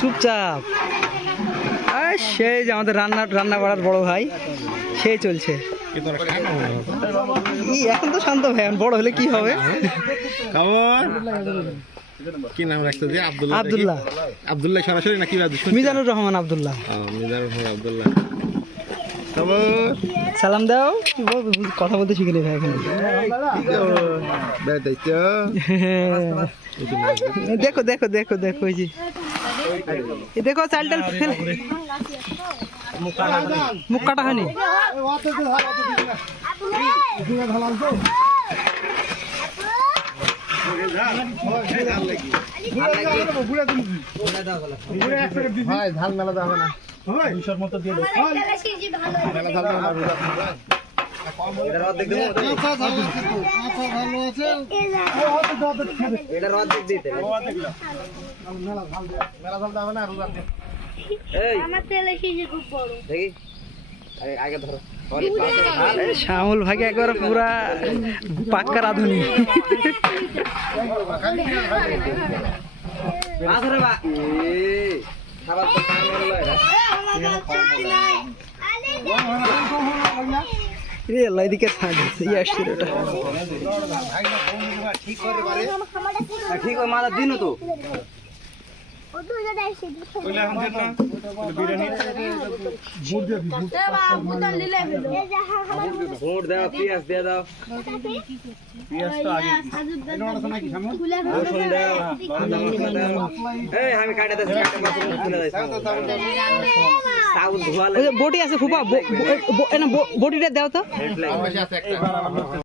চুপচাপ আর সেই যে আমাদের রান্না করার বড় ভাই সেই চলছে। এখন তো শান্ত ভাই, এখন বড় হলে কি হবে? কি নাম রাখতে যে? আব্দুল্লাহ। আব্দুল্লাহ। আব্দুল্লাহ সরাসরি নাকি মিজানুর রহমান আব্দুল্লাহ। মিজানুর রহমান আব্দুল্লাহ। সালাম দাও। কথা বলতে শিখিনি ভাই এখন। দেখো দেখো দেখো দেখো ওই যে দেখো চালটাল ফেলে মুখ কাটা হয়নি। ঝাল মেলা দেওয়া হবে না। শ্যামল ভাগে একবার পুরা পাক্কা রাঁধুনি। এদিকে ঠিক মালা দিন তো ভোট দাও, পিঁয়াজ দিয়ে দাও, বটি আছে ফুপা, বটিটা দাও তো।